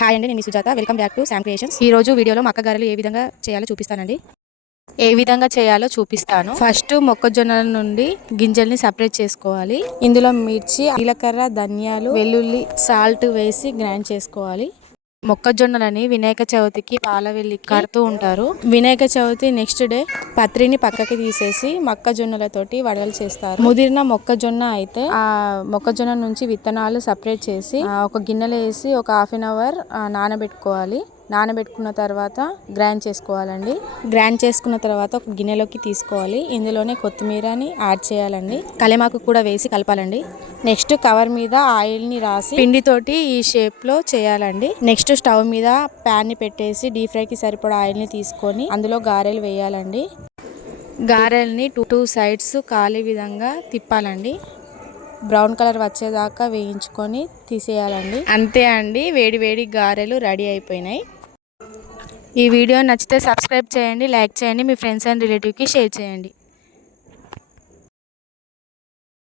Hi అండి, నేను మీ సుజాత. Welcome back to Sam creations. ఈ రోజు వీడియోలో మక్క గారెలు ఏ విధంగా చేయాలో చూపిస్తానండి. ఫస్ట్ మొక్కజొన్నల నుండి గింజల్ని సపరేట్ చేసుకోవాలి. ఇందులో మిర్చి, జీలకర్ర, ధనియాలు, వెల్లుల్లి, సాల్ట్ వేసి గ్రైండ్ చేసుకోవాలి. మొక్కజొన్నలని వినాయక చవితికి పాలవెల్లి కడుతూ ఉంటారు. వినాయక చవితి నెక్స్ట్ డే పత్రిని పక్కకి తీసేసి మొక్కజొన్నలతోటి వడలు చేస్తారు. ముదిరిన మొక్కజొన్న అయితే ఆ మొక్కజొన్న నుంచి విత్తనాలు సపరేట్ చేసి ఒక గిన్నెలో వేసి ఒక హాఫ్ అన్ అవర్ నానబెట్టుకోవాలి. నానబెట్టుకున్న తర్వాత గ్రైండ్ చేసుకోవాలండి. గ్రైండ్ చేసుకున్న తర్వాత ఒక గిన్నెలోకి తీసుకోవాలి. ఇందులోనే కొత్తిమీరని యాడ్ చేయాలండి. కలెమాకు కూడా వేసి కలపాలండి. నెక్స్ట్ కవర్ మీద ఆయిల్ ని రాసి పిండితోటి ఈ షేప్ లో చేయాలండి. నెక్స్ట్ స్టవ్ మీద ప్యాన్ ని పెట్టేసి డీప్ ఫ్రై కి సరిపడా ఆయిల్ ని తీసుకొని అందులో గారెలు వేయాలండి. గారెల్ని టూ సైడ్స్ కాలే విధంగా తిప్పాలండి. బ్రౌన్ కలర్ వచ్చేదాకా వేయించుకొని తీసేయాలండి. అంతే అండి, వేడి వేడి గారెలు రెడీ అయిపోయినాయి. ఈ వీడియో నచ్చితే సబ్స్క్రైబ్ చేయండి, లైక్ చేయండి, మీ ఫ్రెండ్స్ అండ్ రిలేటివ్కి షేర్ చేయండి.